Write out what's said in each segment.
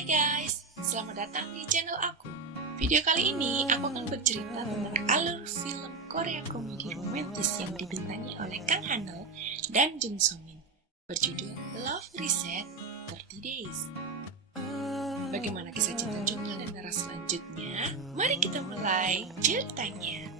Hai guys, selamat datang di channel aku. Video kali ini aku akan bercerita tentang alur film Korea komedi romantis yang dibintangi oleh Kang Hanel dan Jung So Min, berjudul Love Reset 30 Days. Bagaimana kisah cinta Jonghyun dan Nara selanjutnya? Mari kita mulai ceritanya.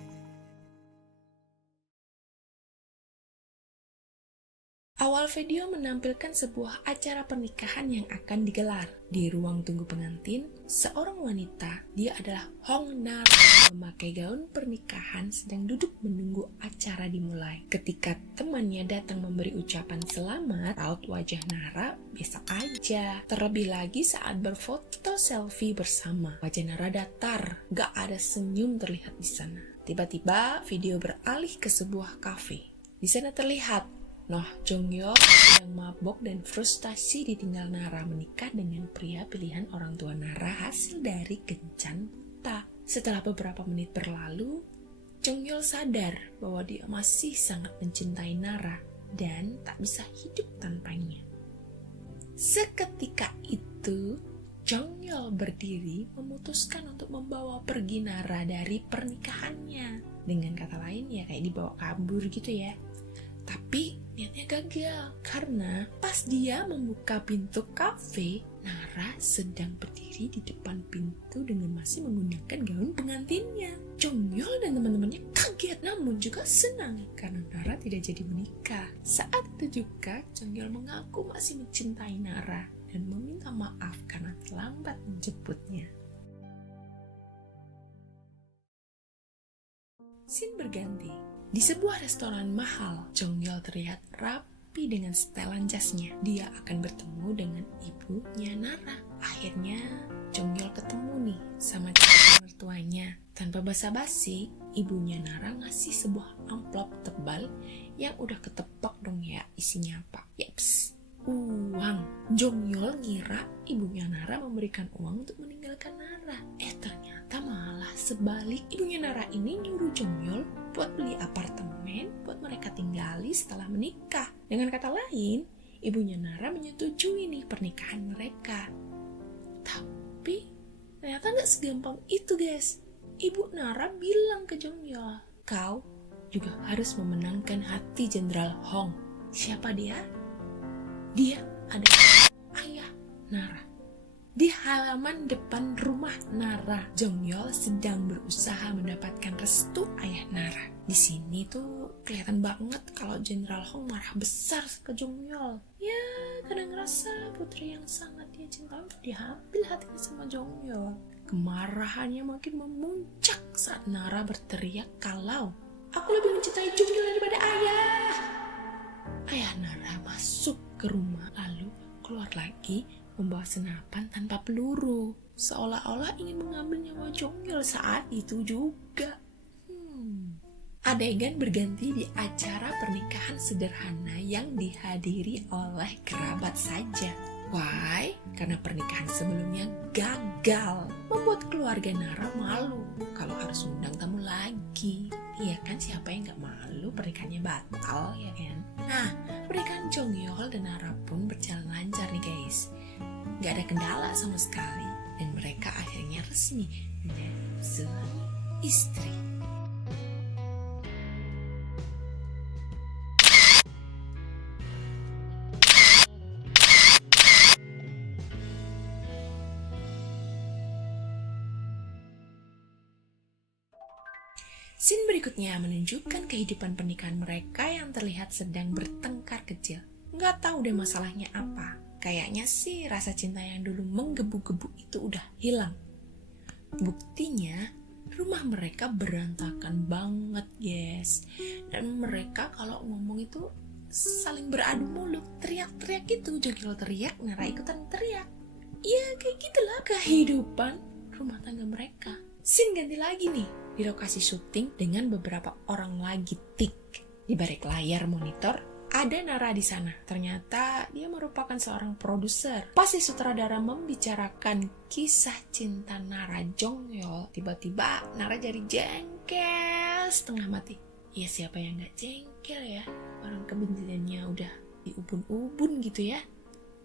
Awal video menampilkan sebuah acara pernikahan yang akan digelar. Di ruang tunggu pengantin, seorang wanita, dia adalah Hong Nara, memakai gaun pernikahan sedang duduk menunggu acara dimulai. Ketika temannya datang memberi ucapan selamat, raut wajah Nara biasa aja. Terlebih lagi saat berfoto selfie bersama, wajah Nara datar, gak ada senyum terlihat di sana. Tiba-tiba video beralih ke sebuah kafe. Di sana terlihat Jonghyun sedang mabok dan frustasi ditinggal Nara menikah dengan pria pilihan orang tua Nara hasil dari kencan buta. Setelah beberapa menit berlalu, Jonghyun sadar bahwa dia masih sangat mencintai Nara dan tak bisa hidup tanpanya. Seketika itu, Jonghyun berdiri memutuskan untuk membawa pergi Nara dari pernikahannya. Dengan kata lain ya kayak dibawa kabur gitu ya. Tapi niatnya gagal karena pas dia membuka pintu kafe, Nara sedang berdiri di depan pintu dengan masih menggunakan gaun pengantinnya. Jonghyun dan teman-temannya kaget namun juga senang karena Nara tidak jadi menikah. Saat itu juga Jonghyun mengaku masih mencintai Nara dan meminta maaf karena terlambat menjemputnya. Scene berganti. Di sebuah restoran mahal, Jonghyun terlihat rapi dengan setelan jasnya. Dia akan bertemu dengan ibunya Nara. Akhirnya, Jonghyun ketemu nih sama calon mertuanya. Tanpa basa-basi, ibunya Nara ngasih sebuah amplop tebal yang udah ketebak dong ya isinya apa. Yeps, uang. Jonghyun ngira ibunya Nara memberikan uang untuk meninggalkan Nara. Ternyata malah sebalik. Ibunya Nara ini nyuruh Jonghyun buat beli apartemen buat mereka tinggali setelah menikah. Dengan kata lain, ibunya Nara menyetujui nih pernikahan mereka. Tapi ternyata gak segampang itu guys. Ibu Nara bilang ke Jonghyun, kau juga harus memenangkan hati Jenderal Hong. Siapa dia? Dia adalah ayah Nara. Di halaman depan rumah Nara, Jonghyun sedang berusaha mendapatkan restu ayah Nara. Di sini tuh kelihatan banget kalau Jenderal Hong marah besar ke Jonghyun. Ya, karena ngerasa putri yang sangat dia cintai diambil hatinya sama Jonghyun. Kemarahannya makin memuncak saat Nara berteriak kalau aku lebih mencintai Jonghyun daripada ayah. Ayah Nara masuk ke rumah lalu keluar lagi membawa senapan tanpa peluru, seolah-olah ingin mengambil nyawa Jonghyun saat itu juga. Adegan berganti di acara pernikahan sederhana yang dihadiri oleh kerabat saja. Why? Karena pernikahan sebelumnya gagal, membuat keluarga Nara malu kalau harus undang tamu lagi. Iya kan, siapa yang gak malu pernikahannya batal ya kan? Nah, pernikahan Jonghyun dan Nara pun berjalan lancar nih guys. Gak ada kendala sama sekali dan mereka akhirnya resmi menjadi suami istri. Scene berikutnya menunjukkan kehidupan pernikahan mereka yang terlihat sedang bertengkar kecil. Nggak tahu deh masalahnya apa. Kayaknya sih rasa cinta yang dulu menggebu-gebu itu udah hilang. Buktinya, rumah mereka berantakan banget guys. Dan mereka kalau ngomong itu saling beradu mulut, teriak-teriak gitu. Jonghyun teriak, Nara ikutan teriak. Ya kayak gitulah kehidupan rumah tangga mereka. Scene ganti lagi nih di lokasi syuting dengan beberapa orang lagi tik. Di balik layar monitor ada Nara di sana. Ternyata dia merupakan seorang produser. Pas si sutradara membicarakan kisah cinta Nara Jonghyun, tiba-tiba Nara jadi jengkel setengah mati. Ya siapa yang gak jengkel ya? Orang kebenciannya udah diubun-ubun gitu ya.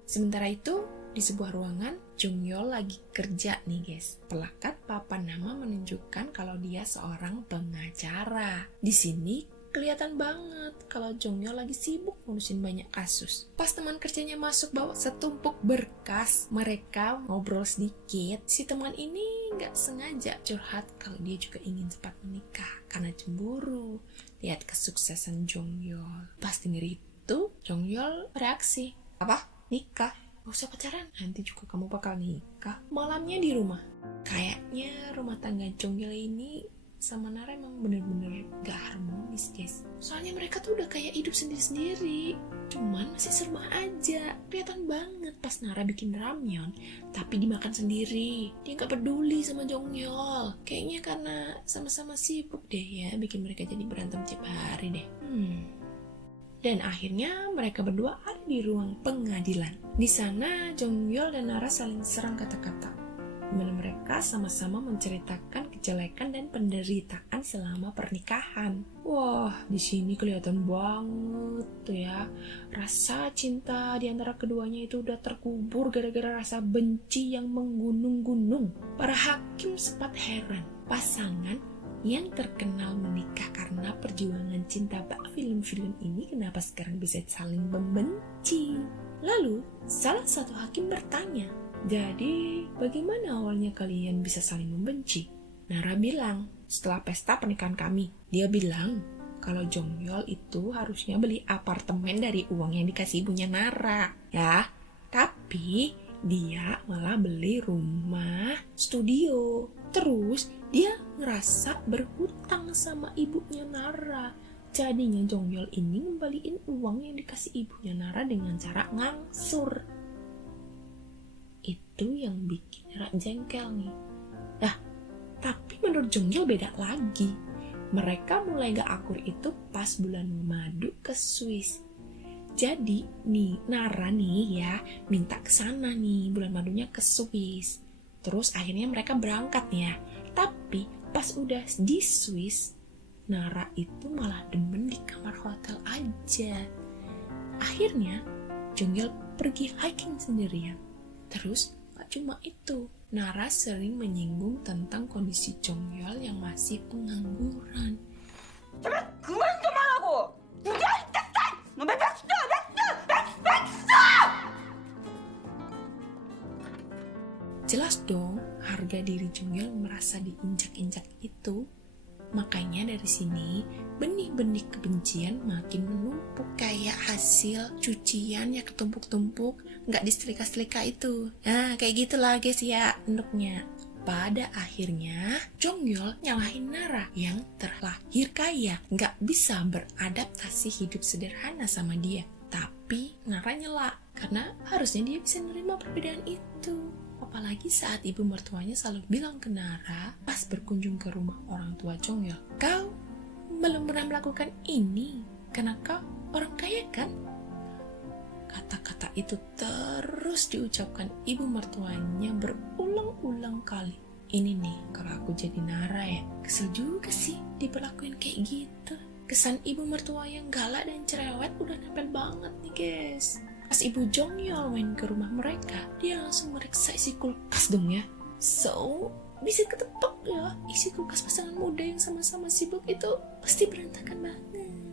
Sementara itu di sebuah ruangan, Jongyol lagi kerja nih guys. Pelakat papan nama menunjukkan kalau dia seorang pengacara. Di sini kelihatan banget kalau Jongyol lagi sibuk ngurusin banyak kasus. Pas teman kerjanya masuk bawa setumpuk berkas, mereka ngobrol sedikit. Si teman ini nggak sengaja curhat kalau dia juga ingin cepat menikah karena cemburu lihat kesuksesan Jongyol. Pas denger itu, Jongyol reaksi, apa? Nikah? Gak usah pacaran, nanti juga kamu bakal nikah. Malamnya di rumah. Kayaknya rumah tangga Jongyol ini sama Nara emang bener-bener gak harmonis guys. Soalnya mereka tuh udah kayak hidup sendiri-sendiri, cuman masih serba aja. Kelihatan banget pas Nara bikin ramyeon tapi dimakan sendiri. Dia gak peduli sama Jongyol. Kayaknya karena sama-sama sibuk deh ya, bikin mereka jadi berantem tiap hari deh. Dan akhirnya mereka berdua ada di ruang pengadilan. Di sana Jongyol dan Nara saling serang kata-kata, di mana mereka sama-sama menceritakan kejelekan dan penderitaan selama pernikahan. Wah, di sini kelihatan banget tuh ya, rasa cinta di antara keduanya itu udah terkubur gara-gara rasa benci yang menggunung-gunung. Para hakim sempat heran, pasangan yang terkenal menikah karena perjuangan cinta bak film-film ini kenapa sekarang bisa saling membenci? Lalu, salah satu hakim bertanya, jadi, bagaimana awalnya kalian bisa saling membenci? Nara bilang, setelah pesta pernikahan kami. Dia bilang, kalau Jongyol itu harusnya beli apartemen dari uang yang dikasih ibunya Nara. Ya, tapi dia malah beli rumah studio. Terus, dia ngerasa berhutang sama ibunya Nara. Jadinya Jongyol ini ngembaliin uang yang dikasih ibunya Nara dengan cara ngangsur. Itu yang bikin Nara jengkel nih. Nah, tapi menurut Jongyol beda lagi. Mereka mulai gak akur itu pas bulan madu ke Swiss. Jadi nih Nara nih ya minta ke sana nih bulan madunya ke Swiss. Terus akhirnya mereka berangkat nih ya. Tapi pas udah di Swiss, Nara itu malah demen di kamar hotel aja. Akhirnya Jongyol pergi hiking sendirian. Terus gak cuma itu, Nara sering menyinggung tentang kondisi Jongyol yang masih pengangguran. 그만 좀 하라고! 야, 너 맥주! Jelas dong, harga diri Jongyol merasa diinjak-injak itu. Makanya dari sini, benih-benih kebencian makin menumpuk kayak hasil cucian yang ketumpuk-tumpuk, nggak disetrika-setrika itu. Nah, kayak gitulah guys ya, bentuknya. Pada akhirnya, Jongyol nyalahin Nara yang terlahir kaya, nggak bisa beradaptasi hidup sederhana sama dia. Tapi Nara nyela, karena harusnya dia bisa nerima perbedaan itu. Apalagi saat ibu mertuanya selalu bilang ke Nara pas berkunjung ke rumah orang tua Jongyol, kau belum pernah melakukan ini karena kau orang kaya kan? Kata-kata itu terus diucapkan ibu mertuanya berulang-ulang kali. Ini nih kalau aku jadi Nara ya, kesel juga sih diperlakuin kayak gitu. Kesan ibu mertua yang galak dan cerewet udah nempel banget nih guys. Pas ibu Jongyol main ke rumah mereka, dia langsung meriksa isi kulkas dong ya. So, bisa ketebak ya, isi kulkas pasangan muda yang sama-sama sibuk itu pasti berantakan banget.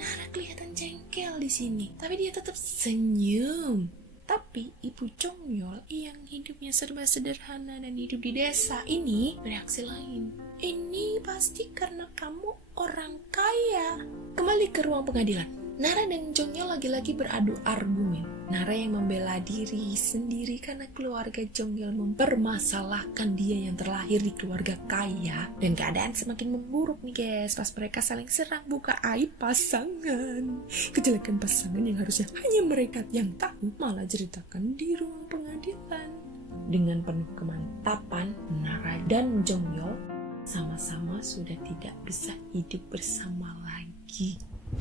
Nara kelihatan jengkel di sini, tapi dia tetap senyum. Tapi ibu Jongyol yang hidupnya serba sederhana dan hidup di desa ini bereaksi lain. Ini pasti karena kamu orang kaya. Kembali ke ruang pengadilan. Nara dan Jongyol lagi-lagi beradu argumen. Nara yang membela diri sendiri karena keluarga Jongyol mempermasalahkan dia yang terlahir di keluarga kaya. Dan keadaan semakin memburuk nih guys pas mereka saling serang buka aib pasangan. Kejelekan pasangan yang harusnya hanya mereka yang tahu malah ceritakan di ruang pengadilan. Dengan penuh kemantapan, Nara dan Jongyol sama-sama sudah tidak bisa hidup bersama lagi.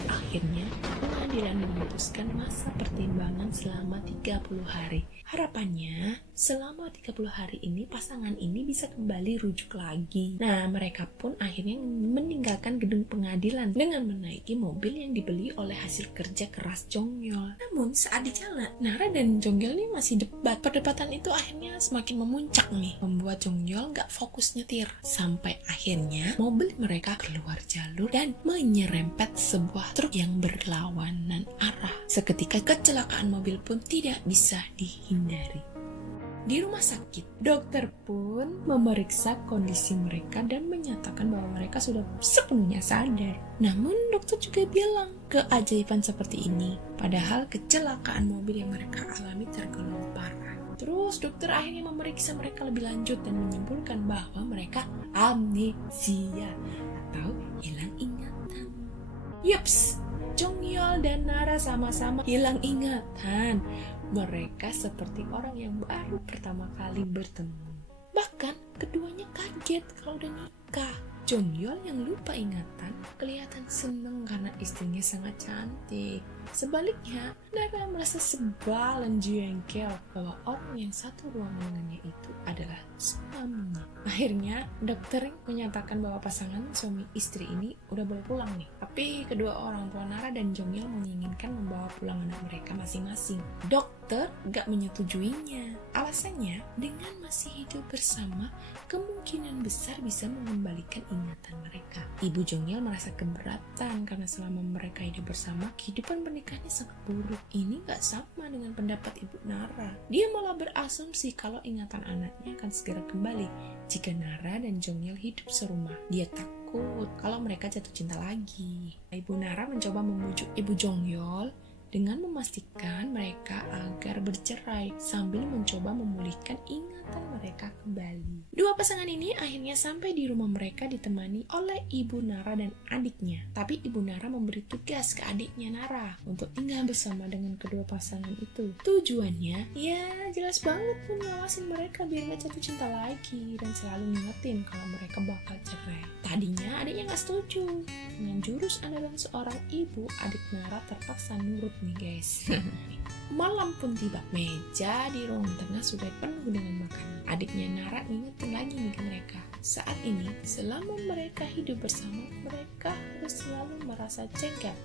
Akhirnya, pengadilan memutuskan masa pertimbangan selama 30 hari. Harapannya, selama 30 hari ini pasangan ini bisa kembali rujuk lagi. Nah, mereka pun akhirnya meninggalkan gedung pengadilan dengan menaiki mobil yang dibeli oleh hasil kerja keras Jongyol. Namun, saat di jalan, Nara dan Jongyol ini masih debat. Perdebatan itu akhirnya semakin memuncak nih, membuat Jongyol gak fokus nyetir. Sampai akhirnya, mobil mereka keluar jalur dan menyerempet sebuah truk yang berlawanan arah. Seketika kecelakaan mobil pun tidak bisa dihindari. Di rumah sakit, dokter pun memeriksa kondisi mereka dan menyatakan bahwa mereka sudah sepenuhnya sadar. Namun dokter juga bilang keajaiban seperti ini, padahal kecelakaan mobil yang mereka alami tergolong parah. Terus dokter akhirnya memeriksa mereka lebih lanjut dan menyimpulkan bahwa mereka amnesia atau hilang ingatan. Yups, Jongyol dan Nara sama-sama hilang ingatan. Mereka seperti orang yang baru pertama kali bertemu. Bahkan keduanya kaget kalau udah nikah. Jongyol yang lupa ingatan kelihatan seneng karena istrinya sangat cantik. Sebaliknya, Nara merasa sebal dan jengkel bahwa orang yang satu ruangan dengannya itu adalah suaminya. Akhirnya, dokter menyatakan bahwa pasangan suami istri ini udah boleh pulang nih. Tapi kedua orang tua Nara dan Jongyol menginginkan membawa pulang anak mereka masing-masing. Dokter gak menyetujuinya. Alasannya, dengan masih hidup bersama, kemungkinan besar bisa mengembalikan ingatan mereka. Ibu Jongyol merasa keberatan karena selama mereka hidup bersama, kehidupan pernikahannya sangat buruk. Ini gak sama dengan pendapat ibu Nara. Dia malah berasumsi kalau ingatan anaknya akan segera kembali jika Nara dan Jongyol hidup serumah. Dia takut kalau mereka jatuh cinta lagi. Ibu Nara mencoba membujuk ibu Jongyol dengan memastikan mereka agar bercerai sambil mencoba memulihkan ingatan mereka kembali. Dua pasangan ini akhirnya sampai di rumah mereka ditemani oleh ibu Nara dan adiknya. Tapi ibu Nara memberi tugas ke adiknya Nara untuk tinggal bersama dengan kedua pasangan itu. Tujuannya, ya jelas banget mengawasin mereka biar gak jatuh cinta lagi dan selalu ngingetin kalau mereka bakal cerai. Tadinya adiknya gak setuju. Dengan jurus andalan seorang ibu, adik Nara terpaksa nurut nih guys. Malam pun tiba, meja di ruang tengah sudah penuh dengan makanan. Adiknya Nara ingetin lagi nih ke mereka. Saat ini, selama mereka hidup bersama, mereka harus selalu merasa cengkel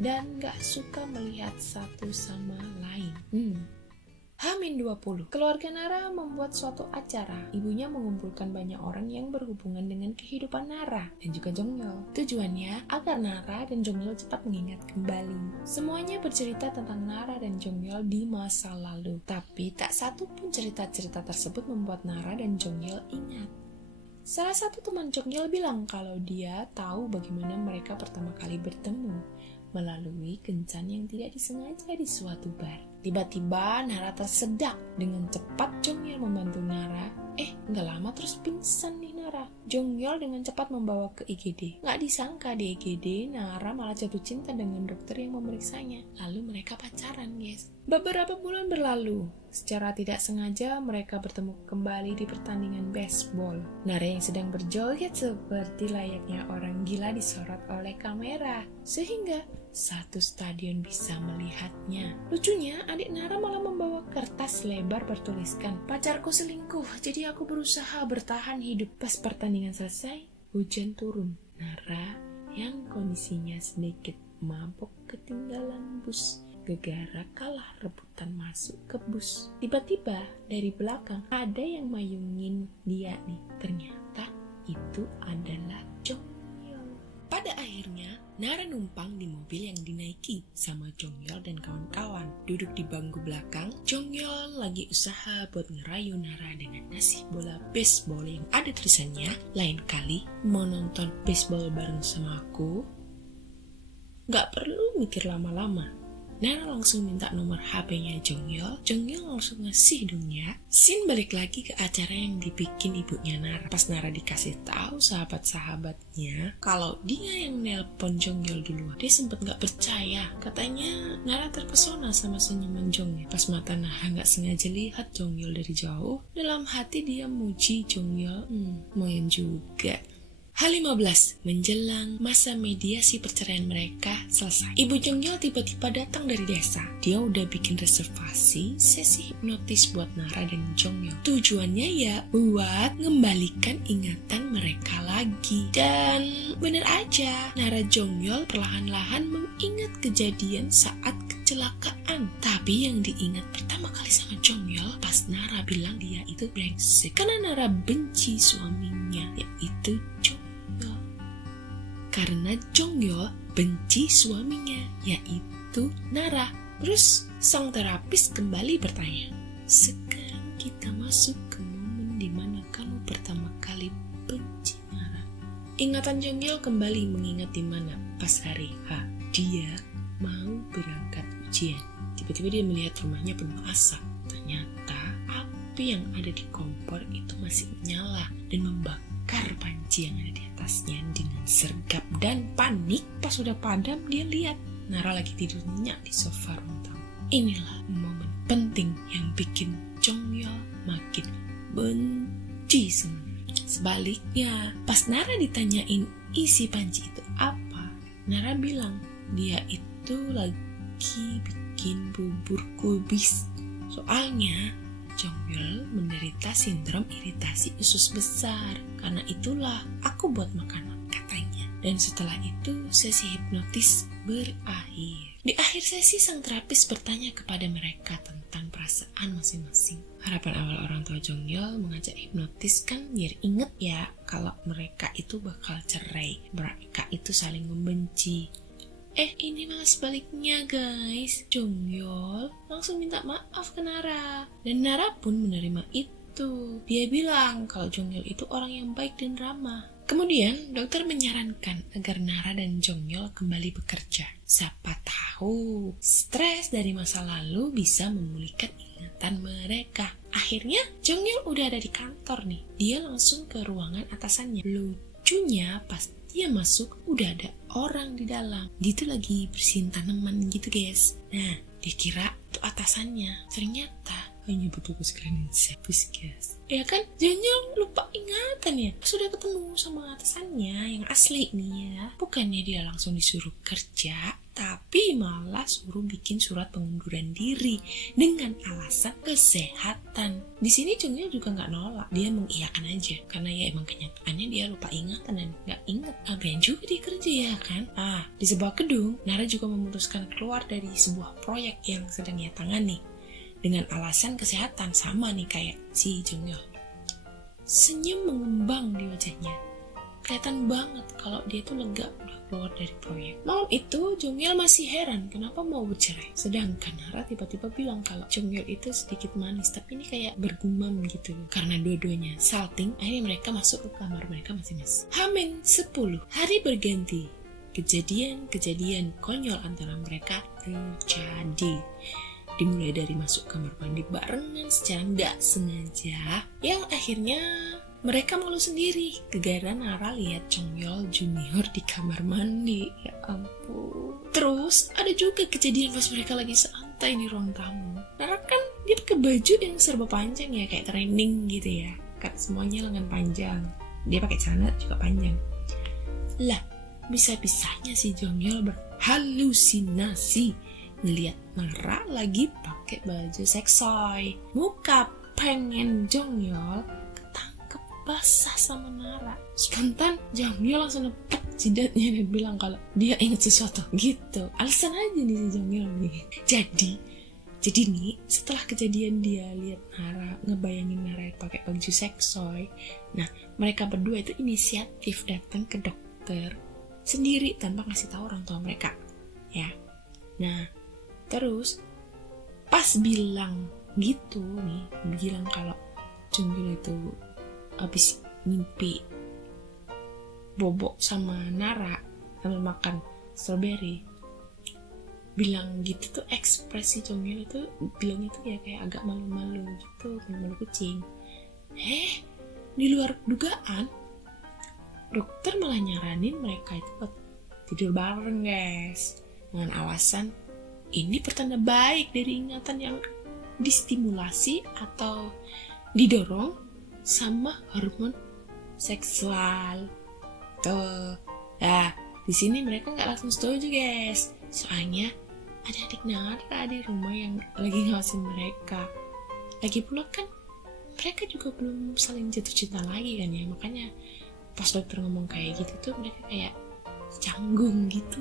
dan gak suka melihat satu sama lain. H-20, keluarga Nara membuat suatu acara. Ibunya mengumpulkan banyak orang yang berhubungan dengan kehidupan Nara dan juga Jongyol. Tujuannya agar Nara dan Jongyol cepat mengingat kembali. Semuanya bercerita tentang Nara dan Jongyol di masa lalu. Tapi tak satu pun cerita-cerita tersebut membuat Nara dan Jongyol ingat. Salah satu teman Jongyol bilang kalau dia tahu bagaimana mereka pertama kali bertemu melalui kencan yang tidak disengaja di suatu bar. Tiba-tiba Nara tersedak. Dengan cepat Jongyol membantu Nara. Nggak lama terus pingsan nih Nara. Jongyol dengan cepat membawa ke IGD. Nggak disangka di IGD Nara malah jatuh cinta dengan dokter yang memeriksanya. Lalu mereka pacaran guys. Beberapa bulan berlalu. Secara tidak sengaja mereka bertemu kembali di pertandingan baseball. Nara yang sedang berjoget seperti layaknya orang gila disorot oleh kamera. Sehingga satu stadion bisa melihatnya. Lucunya, adik Nara malah membawa kertas lebar bertuliskan, "Pacarku selingkuh, jadi aku berusaha bertahan hidup." Pas pertandingan selesai, hujan turun. Nara yang kondisinya sedikit mabok ketinggalan bus gegara kalah rebutan masuk ke bus. Tiba-tiba dari belakang ada yang mayungin dia nih. Ternyata itu adalah Jongyol. Pada akhirnya, Nara numpang di mobil yang dinaiki sama Jongyol dan kawan-kawan. Duduk di bangku belakang, Jongyol lagi usaha buat ngerayu Nara dengan ngasih bola baseball yang ada tulisannya, "Lain kali mau nonton baseball bareng sama aku, gak perlu mikir lama-lama." Nara langsung minta nomor HP-nya Jongyol. Jongyol langsung ngasih dong ya. Scene balik lagi ke acara yang dibikin ibunya Nara. Pas Nara dikasih tahu sahabat-sahabatnya kalau dia yang nelpon Jongyol duluan, dia sempet gak percaya. Katanya Nara terpesona sama senyuman Jongyol. Pas mata Nara gak sengaja lihat Jongyol dari jauh, dalam hati dia muji Jongyol. Moyen juga. H15 menjelang masa mediasi perceraian mereka selesai. Ibu Jongyol tiba-tiba datang dari desa. Dia udah bikin reservasi sesi hipnotis buat Nara dan Jongyol. Tujuannya ya buat ngembalikan ingatan mereka lagi. Dan bener aja, Nara Jongyol perlahan-lahan mengingat kejadian saat kecelakaan. Tapi yang diingat pertama kali sama Jongyol pas Nara bilang dia itu brengsek. Karena Nara benci suaminya, yaitu Jongyol. Karena Jongyol benci suaminya, yaitu Nara. Terus sang terapis kembali bertanya, sekarang kita masuk ke momen dimana kamu pertama kali benci Nara. Ingatan Jongyol kembali mengingat dimana pas hari H dia mau berangkat ujian. Tiba-tiba dia melihat rumahnya penuh asap. Ternyata api yang ada di kompor itu masih menyala dan membakar panci yang ada di atasnya dengan sergap dan panik. Pas sudah padam dia lihat Nara lagi tidur nyenyak di sofa ruang tamu. Inilah momen penting yang bikin Jongyol makin benci sama Nara. Sebaliknya, pas Nara ditanyain isi panci itu apa, Nara bilang dia itu lagi bikin bubur kubis. Soalnya Jongyol menderita sindrom iritasi usus besar. Karena itulah aku buat makanan, katanya. Dan setelah itu sesi hipnotis berakhir. Di akhir sesi sang terapis bertanya kepada mereka tentang perasaan masing-masing. Harapan awal orang tua Jongyol mengajak hipnotis kan biar inget ya kalau mereka itu bakal cerai. Mereka itu saling membenci. Ini malah sebaliknya guys. Jongyol langsung minta maaf ke Nara. Dan Nara pun menerima itu. Dia bilang kalau Jongyol itu orang yang baik dan ramah. Kemudian dokter menyarankan agar Nara dan Jongyol kembali bekerja. Siapa tahu stres dari masa lalu bisa memulihkan ingatan mereka. Akhirnya Jongyol udah ada di kantor nih. Dia langsung ke ruangan atasannya. Lucunya pas dia masuk udah ada orang di dalam. Dia tuh lagi bersihin tanaman gitu guys. Nah dia kira itu atasannya. Ternyata hanya petugas cleaning service guys. Ya kan Jongyol lupa ingatan ya. Sudah ketemu sama atasannya yang asli nih ya. Bukannya dia langsung disuruh kerja, tapi malah suruh bikin surat pengunduran diri dengan alasan kesehatan. Di sini Jongyol juga nggak nolak, dia mengiyakan aja karena ya emang kenyataannya dia lupa ingatan dan nggak inget. Ngapain juga dia kerja ya kan? Di sebuah gedung, Nara juga memutuskan keluar dari sebuah proyek yang sedang ia tangani dengan alasan kesehatan, sama nih kayak si Jongyol. Senyum mengembang di wajahnya. Kelihatan banget kalau dia tuh lega udah keluar dari proyek. Malam itu Jongyol masih heran kenapa mau bercerai. Sedangkan Nara tiba-tiba bilang kalau Jongyol itu sedikit manis, tapi ini kayak bergumam gitu. Karena dua-duanya salting, akhirnya mereka masuk ke kamar mereka masing-masing. H-10 hari berganti. Kejadian-kejadian konyol antara mereka terjadi. Dimulai dari masuk kamar mandi barengan secara nggak sengaja, yang akhirnya mereka malu sendiri gara-gara Nara lihat Jongyol Junior di kamar mandi. Ya ampun. Terus ada juga kejadian pas mereka lagi santai di ruang tamu. Nara kan dia pakai baju yang serba panjang ya, kayak training gitu ya, kan semuanya lengan panjang. Dia pakai celana juga panjang. Lah bisa-bisanya si Jongyol berhalusinasi ngeliat Nara lagi pakai baju seksoi. Muka pengen Jongyol ketangkep basah sama Nara. Spontan Jongyol langsung nepek jidatnya dan bilang kalau dia inget sesuatu gitu. Alasan aja nih si Jongyol nih. Jadi nih setelah kejadian dia lihat Nara, ngebayangin Nara pakai baju seksoi. Nah mereka berdua itu inisiatif datang ke dokter sendiri tanpa ngasih tahu orang tua mereka ya. Nah terus pas bilang gitu nih, bilang kalau Jongyol itu habis mimpi bobok sama Nara sambil makan strawberry, bilang gitu tuh ekspresi Jongyol itu bilangnya tuh ya kayak agak malu-malu gitu, kayak malu kucing. Di luar dugaan dokter malah nyaranin mereka itu buat tidur bareng guys, dengan alasan ini pertanda baik dari ingatan yang distimulasi atau didorong sama hormon seksual. gitu. Nah, di sini mereka nggak langsung setuju guys, soalnya ada adik Nara di rumah yang lagi ngawasin mereka. Lagi pula kan mereka juga belum saling jatuh cinta lagi kan ya, makanya pas dokter ngomong kayak gitu tuh mereka kayak canggung gitu.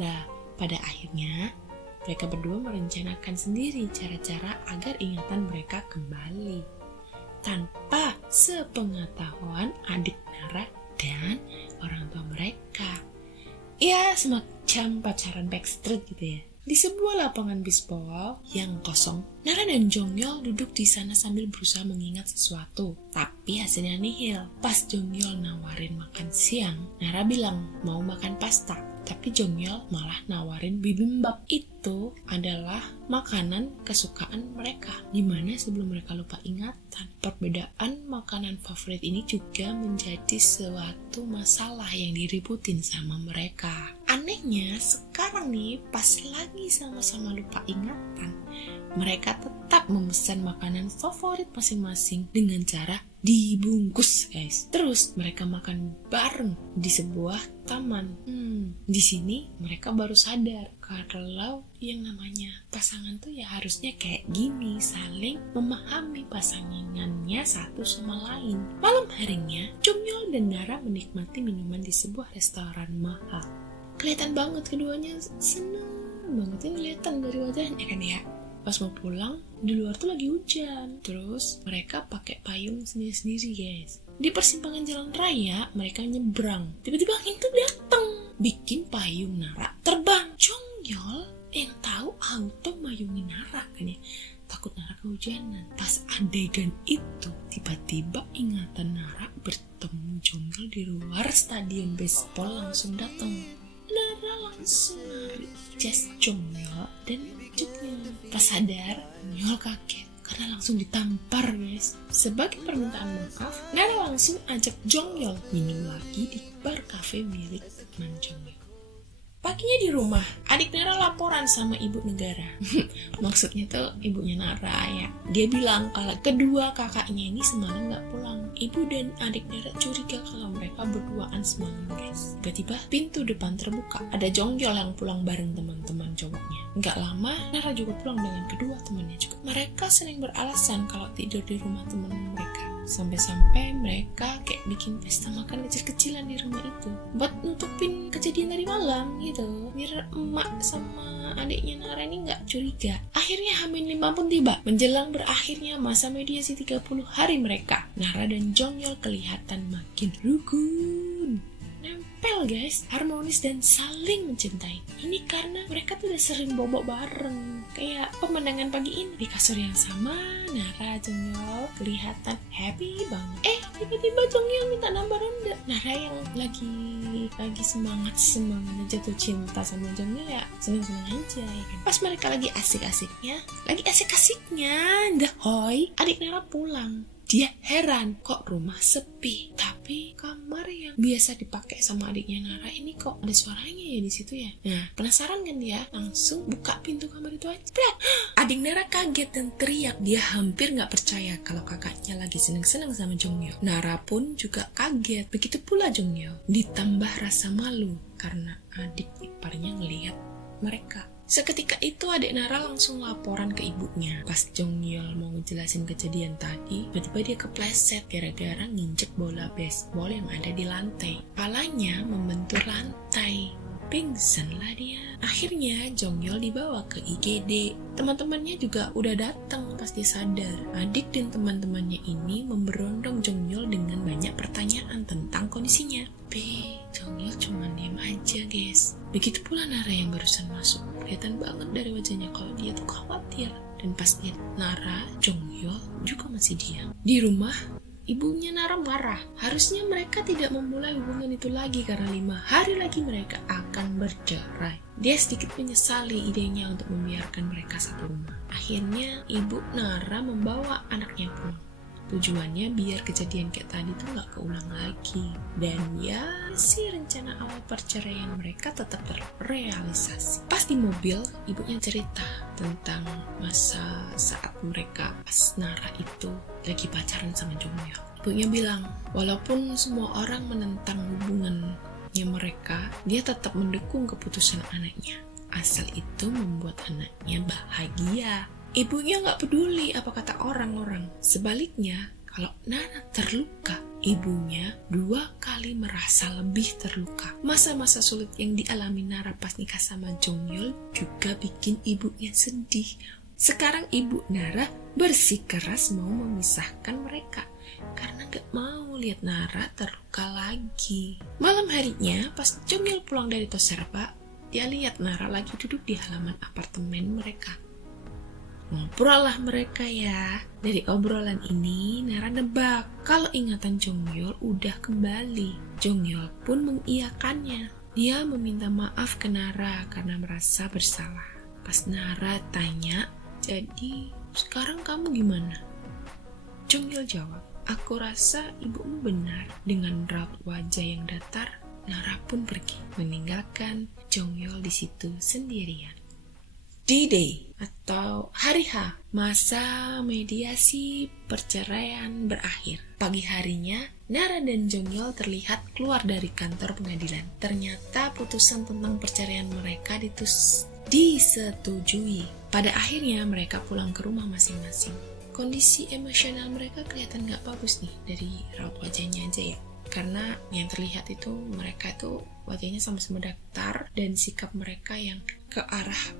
Nah, pada akhirnya mereka berdua merencanakan sendiri cara-cara agar ingatan mereka kembali tanpa sepengetahuan adik Nara dan orang tua mereka. Ya, semacam pacaran backstreet gitu ya. Di sebuah lapangan bisbol yang kosong, Nara dan Jongyol duduk di sana sambil berusaha mengingat sesuatu. Tapi hasilnya nihil. Pas Jongyol nawarin makan siang, Nara bilang mau makan pasta. Tapi Jongyol malah nawarin bibimbap. Itu adalah makanan kesukaan mereka, dimana sebelum mereka lupa ingatan. Perbedaan makanan favorit ini juga menjadi suatu masalah yang diributin sama mereka. Anehnya sekarang nih pas lagi sama-sama lupa ingatan, mereka tetap memesan makanan favorit masing-masing dengan cara dibungkus guys. Terus mereka makan bareng di sebuah taman. Di sini mereka baru sadar kalau yang namanya pasangan tuh ya harusnya kayak gini, saling memahami pasangannya satu sama lain. Malam harinya, Jongyol dan Nara menikmati minuman di sebuah restoran mahal. Kelihatan banget keduanya seneng banget, ini kelihatan dari wajahnya kan ya. Pas mau pulang, di luar tuh lagi hujan. Terus mereka pakai payung sendiri-sendiri guys. Di persimpangan jalan raya, mereka nyebrang. Tiba-tiba angin tuh datang, bikin payung Nara terbang. Jongyol yang tahu auto mayungin Nara kan ya. Takut Nara kehujanan. Pas adegan itu, tiba-tiba ingatan Nara bertemu Jongyol di luar stadion baseball langsung datang. Nara langsung narik jas Jongyol dan wujudnya. Pas sadar, Jongyol kaget karena langsung ditampar guys. Sebagai permintaan maaf, Nara langsung ajak Jongyol minum lagi di bar cafe milik teman Jongyol. Paginya di rumah, adik Nara laporan sama ibu negara. Maksudnya tuh ibunya Nara ya. Dia bilang kalau kedua kakaknya ini semalam gak pulang. Ibu dan adik Nara curiga kalau mereka berduaan semalam guys. Tiba-tiba pintu depan terbuka. Ada Jongyol yang pulang bareng teman-teman cowoknya. Gak lama, Nara juga pulang dengan kedua temannya juga. Mereka sering beralasan kalau tidur di rumah teman mereka. Sampai-sampai mereka kayak bikin pesta makan kecil-kecilan di rumah itu buat nutupin kejadian tadi malam gitu, biar emak sama adiknya Nara ini gak curiga. Akhirnya H-5 pun tiba. Menjelang berakhirnya masa mediasi 30 hari mereka, Nara dan Jongyol kelihatan makin rukun, nempel guys, harmonis dan saling mencintai. Ini karena mereka tuh udah sering bobok bareng. Kayak pemandangan pagi ini di kasur yang sama, Nara Jongyol kelihatan happy banget. Tiba-tiba Jongyol minta nambah ronde. Nara yang lagi semangatnya jatuh cinta sama Jongyol ya seneng-seneng aja ya kan. Pas mereka lagi asik-asiknya, dahoy, adik Nara pulang. Dia heran kok rumah sepi, tapi kamar yang biasa dipakai sama adiknya Nara ini kok ada suaranya ya di situ ya. Nah, penasaran kan dia, langsung buka pintu kamar itu aja. Brak! Adik Nara kaget dan teriak. Dia hampir nggak percaya kalau kakaknya lagi seneng-seneng sama Jongyol. Nara pun juga kaget, begitu pula Jongyol. Ditambah rasa malu karena adik iparnya ngelihat mereka. Seketika itu adik Nara langsung laporan ke ibunya. Pas Jongyol mau ngejelasin kejadian tadi, tiba-tiba dia kepleset gara-gara nginjek bola baseball yang ada di lantai. Kepalanya membentur lantai. Pingsan lah dia. Akhirnya Jongyol dibawa ke IGD. Teman-temannya juga udah datang pas dia sadar. Adik dan teman-temannya ini memberondong Jongyol dengan banyak pertanyaan tentang kondisinya. Tapi Jongyol cuma diam aja guys. Begitu pula Nara yang barusan masuk. Kelihatan banget dari wajahnya kalau dia tuh khawatir. Dan pas lihat Nara, Jongyol juga masih diam. Di rumah, ibunya Nara marah. Harusnya mereka tidak memulai hubungan itu lagi karena 5 hari lagi mereka akan bercerai. Dia sedikit menyesali idenya untuk membiarkan mereka satu rumah. Akhirnya ibu Nara membawa anaknya pulang. Tujuannya biar kejadian kayak tadi tuh gak keulang lagi. Dan ya sih rencana awal perceraian mereka tetap terrealisasi. Pas di mobil, ibunya cerita tentang masa saat mereka pas Nara itu lagi pacaran sama Jongyol. Ibunya bilang, walaupun semua orang menentang hubungannya mereka, dia tetap mendukung keputusan anaknya. Asal itu membuat anaknya bahagia. Ibunya gak peduli apa kata orang-orang. Sebaliknya, kalau Nara terluka, ibunya 2 kali merasa lebih terluka. Masa-masa sulit yang dialami Nara pas nikah sama Jongyol juga bikin ibunya sedih. Sekarang ibu Nara bersikeras mau memisahkan mereka karena gak mau lihat Nara terluka lagi. Malam harinya, pas Jongyol pulang dari Toserba, dia lihat Nara lagi duduk di halaman apartemen mereka. Ngobrol lah mereka ya. Dari obrolan ini, Nara nebak kalau ingatan Jongyol udah kembali. Jongyol pun mengiyakannya. Dia meminta maaf ke Nara karena merasa bersalah. Pas Nara tanya, jadi sekarang kamu gimana? Jongyol jawab, aku rasa ibumu benar. Dengan raut wajah yang datar, Nara pun pergi, meninggalkan Jongyol di situ sendirian. D-Day atau Hari H, masa mediasi perceraian berakhir. Pagi harinya, Nara dan Jongyol terlihat keluar dari kantor pengadilan. Ternyata putusan tentang perceraian mereka disetujui. Pada akhirnya mereka pulang ke rumah masing-masing. Kondisi emosional mereka kelihatan gak bagus nih dari raut wajahnya aja ya. Karena yang terlihat itu mereka itu wajahnya sama-sama datar dan sikap mereka yang ke arah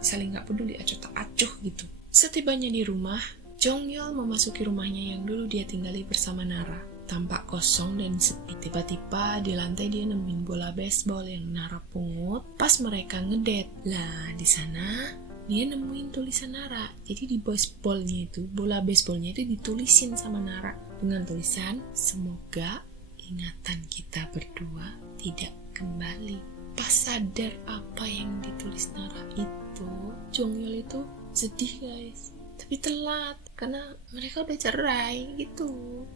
saling nggak peduli, acuh tak acuh gitu. Setibanya di rumah, Jongyol memasuki rumahnya yang dulu dia tinggali bersama Nara. Tampak kosong dan sepi. Tiba-tiba di lantai dia nemuin bola baseball yang Nara pungut pas mereka ngedate. Lah di sana dia nemuin tulisan Nara. Jadi di bola baseballnya itu ditulisin sama Nara dengan tulisan, semoga ingatan kita berdua tidak kembali. Pas sadar apa yang ditulis Nara itu, Jongyol itu sedih guys. Tapi telat, karena mereka udah cerai gitu.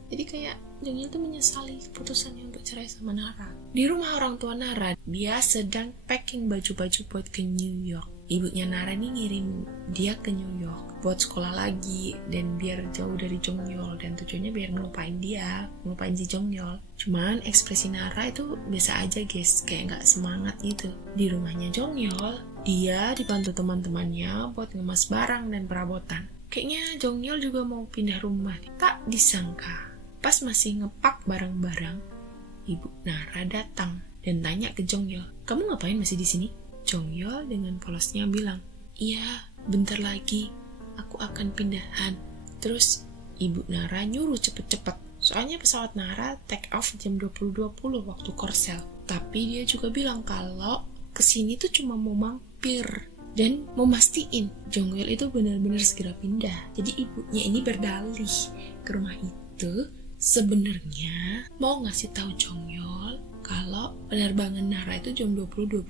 Jadi kayak Jongyol tuh menyesali keputusannya untuk cerai sama Nara. Di rumah orang tua Nara, dia sedang packing baju-baju buat ke New York. Ibunya Nara nih ngirim dia ke New York buat sekolah lagi dan biar jauh dari Jongyol, dan tujuannya biar ngelupain si Jongyol. Cuman ekspresi Nara itu biasa aja guys, kayak nggak semangat gitu. Di rumahnya Jongyol, dia dibantu teman-temannya buat ngemas barang dan perabotan. Kayaknya Jongyol juga mau pindah rumah. Tak disangka, pas masih ngepak barang-barang, ibu Nara datang dan tanya ke Jongyol, kamu ngapain masih di sini? Jongyol dengan polosnya bilang, iya, bentar lagi aku akan pindahan. Terus ibu Nara nyuruh cepet-cepet. Soalnya pesawat Nara take off jam 20.20 waktu Korsel. Tapi dia juga bilang kalau kesini tuh cuma mau mampir dan mau mastiin Jongyol itu benar-benar segera pindah. Jadi ibunya ini berdalih ke rumah itu sebenarnya mau ngasih tahu Jongyol kalau penerbangan Nara itu jam 20.20.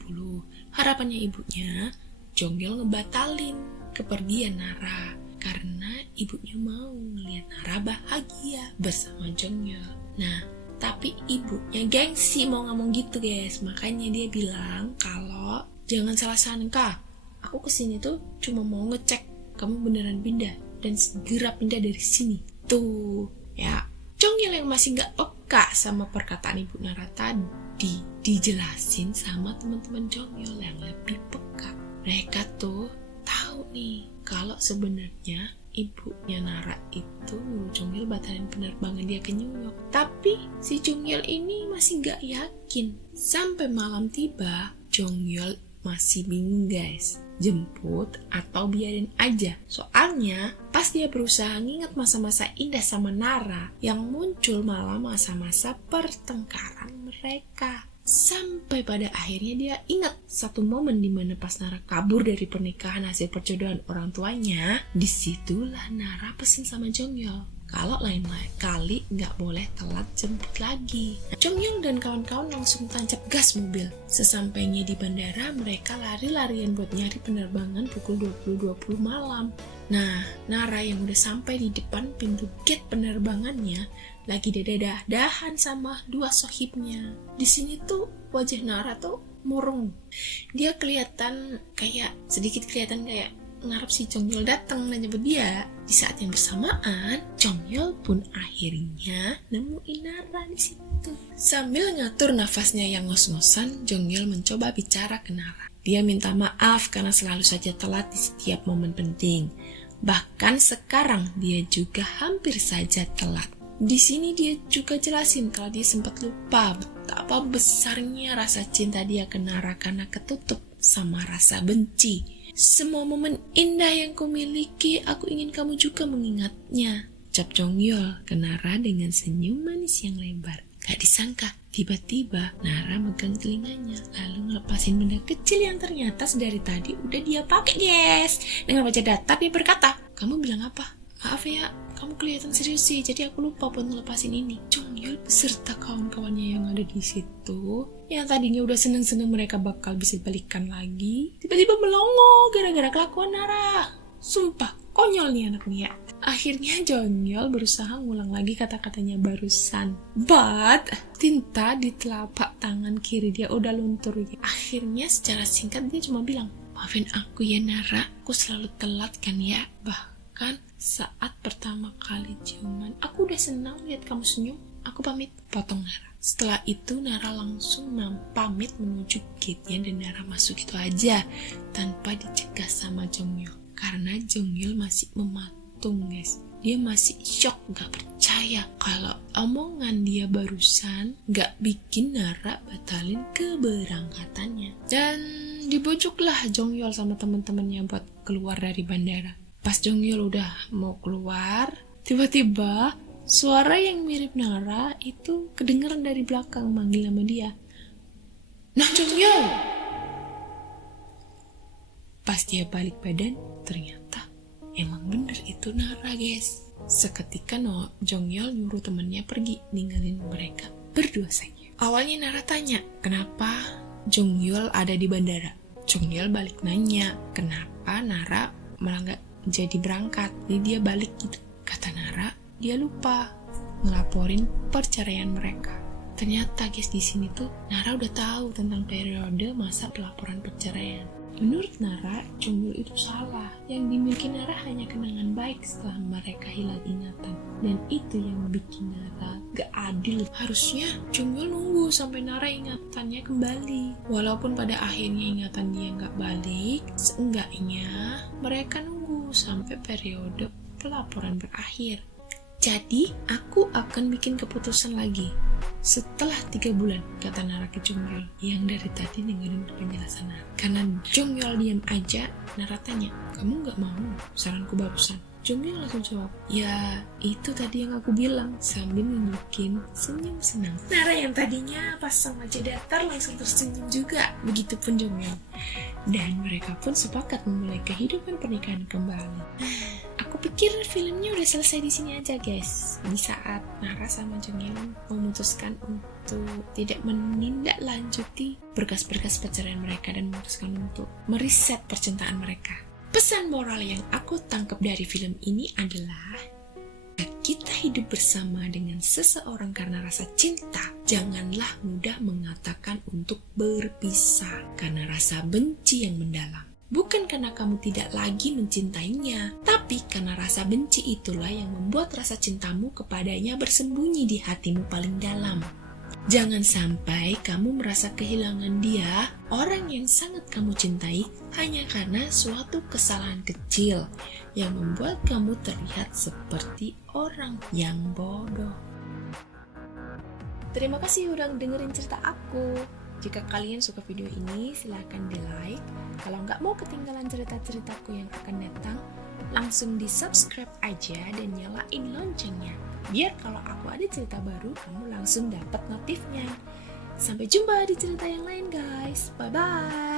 Harapannya ibunya, Jongyol ngebatalin kepergian Nara karena ibunya mau ngelihat Nara bahagia bersama Jongyol. Nah, tapi ibunya gengsi mau ngomong gitu guys. Makanya dia bilang kalau jangan salah sangka, aku kesini tuh cuma mau ngecek kamu beneran pindah dan segera pindah dari sini. Tuh, ya. Jongyol yang masih gak peka sama perkataan ibu Nara tadi dijelasin sama teman-teman Jongyol yang lebih peka. Mereka tuh tahu nih kalau sebenarnya ibunya Nara itu nyuruh Jongyol batalin penerbangan dia ke New York. Tapi si Jongyol ini masih gak yakin. Sampai malam tiba, Jongyol masih bingung guys, jemput atau biarin aja. Soalnya pas dia berusaha nginget masa-masa indah sama Nara, yang muncul malah masa-masa pertengkaran mereka. Sampai pada akhirnya dia ingat satu momen dimana pas Nara kabur dari pernikahan hasil perjodohan orang tuanya. Disitulah Nara pesan sama Jongyol kalau lain kali nggak boleh telat jemput lagi. Jongyol dan kawan-kawan langsung tancap gas mobil. Sesampainya di bandara, mereka lari-larian buat nyari penerbangan pukul 20.20 malam. Nah, Nara yang udah sampai di depan pintu gate penerbangannya lagi dadah-dadahan sama dua sohibnya. Di sini tuh wajah Nara tuh murung. Dia sedikit kelihatan kayak ngarep si Jongyol datang dan jemput dia. Di saat yang bersamaan, Jongyol pun akhirnya nemuin Nara di situ. Sambil ngatur nafasnya yang ngos-ngosan, Jongyol mencoba bicara ke Nara. Dia minta maaf karena selalu saja telat di setiap momen penting. Bahkan sekarang dia juga hampir saja telat. Di sini dia juga jelasin kalau dia sempat lupa betapa besarnya rasa cinta dia ke Nara karena ketutup sama rasa benci. Semua momen indah yang kumiliki, aku ingin kamu juga mengingatnya. Ucap Jongyol ke Nara dengan senyum manis yang lebar. Gak disangka, tiba-tiba Nara megang telinganya, lalu ngelepasin benda kecil yang ternyata sedari tadi udah dia pakai, guys. Dengan wajah datar dia berkata, kamu bilang apa? Maaf ya, kamu kelihatan serius sih, jadi aku lupa buat ngelepasin ini. Jongyol beserta kawan-kawannya yang ada di situ, yang tadinya udah seneng-seneng mereka bakal bisa balikan lagi, tiba-tiba melongo gara-gara kelakuan Nara. Sumpah, konyol nih anak nih ya. Akhirnya Jongyol berusaha ngulang lagi kata-katanya barusan. But, tinta di telapak tangan kiri dia udah luntur. Akhirnya secara singkat dia cuma bilang, maafin aku ya Nara, aku selalu telat kan ya. Bahkan saat pertama kali ciuman, aku udah senang lihat kamu senyum. Aku pamit, potong Nara. Setelah itu Nara langsung pamit menuju gate-nya dan Nara masuk itu aja tanpa dicegah sama Jongyol. Karena Jongyol masih mematung, guys. Dia masih shock, gak percaya kalau omongan dia barusan gak bikin Nara batalin keberangkatannya. Dan dibujuklah Jongyol sama teman-temannya buat keluar dari bandara. Pas Jongyol udah mau keluar, tiba-tiba suara yang mirip Nara itu kedengeran dari belakang manggil nama dia. Nah Jongyol! Pas dia balik badan, ternyata emang bener itu Nara, guys. Seketika Jongyol nyuruh temennya pergi, ninggalin mereka berdua saja. Awalnya Nara tanya, kenapa Jongyol ada di bandara? Jongyol balik nanya, kenapa Nara malah gak jadi berangkat, jadi dia balik gitu. Kata Nara, dia lupa ngelaporin perceraian mereka. Ternyata guys, di sini tuh Nara udah tahu tentang periode masa pelaporan perceraian. Menurut Nara, Jongyol itu salah. Yang dimiliki Nara hanya kenangan baik setelah mereka hilang ingatan. Dan itu yang bikin Nara gak adil. Harusnya Jongyol nunggu sampai Nara ingatannya kembali. Walaupun pada akhirnya ingatan dia gak balik, seenggaknya mereka nunggu sampai periode pelaporan berakhir. Jadi, aku akan bikin keputusan lagi setelah 3 bulan, kata Nara ke Jongyol yang dari tadi dengerin penjelasan Nara. Karena Jongyol diam aja, Nara tanya, kamu gak mau saranku barusan? Jongyol langsung jawab, ya itu tadi yang aku bilang, sambil nunjukin senyum senang. Nara yang tadinya pasang wajah datar langsung tersenyum juga, begitupun Jongyol. Dan mereka pun sepakat memulai kehidupan pernikahan kembali. Aku pikir filmnya udah selesai di sini aja, guys. Di saat Nara sama Jongyol memutuskan untuk tidak menindaklanjuti berkas-berkas perceraian mereka dan memutuskan untuk meriset percintaan mereka. Pesan moral yang aku tangkap dari film ini adalah, jika kita hidup bersama dengan seseorang karena rasa cinta, janganlah mudah mengatakan untuk berpisah karena rasa benci yang mendalam. Bukan karena kamu tidak lagi mencintainya, tapi karena rasa benci itulah yang membuat rasa cintamu kepadanya bersembunyi di hatimu paling dalam. Jangan sampai kamu merasa kehilangan dia, orang yang sangat kamu cintai, hanya karena suatu kesalahan kecil yang membuat kamu terlihat seperti orang yang bodoh. Terima kasih udah dengerin cerita aku. Jika kalian suka video ini, silahkan di like. Kalau nggak mau ketinggalan cerita-ceritaku yang akan datang, langsung di subscribe aja dan nyalain loncengnya. Biar kalau aku ada cerita baru, kamu langsung dapat notifnya. Sampai jumpa di cerita yang lain, guys. Bye-bye.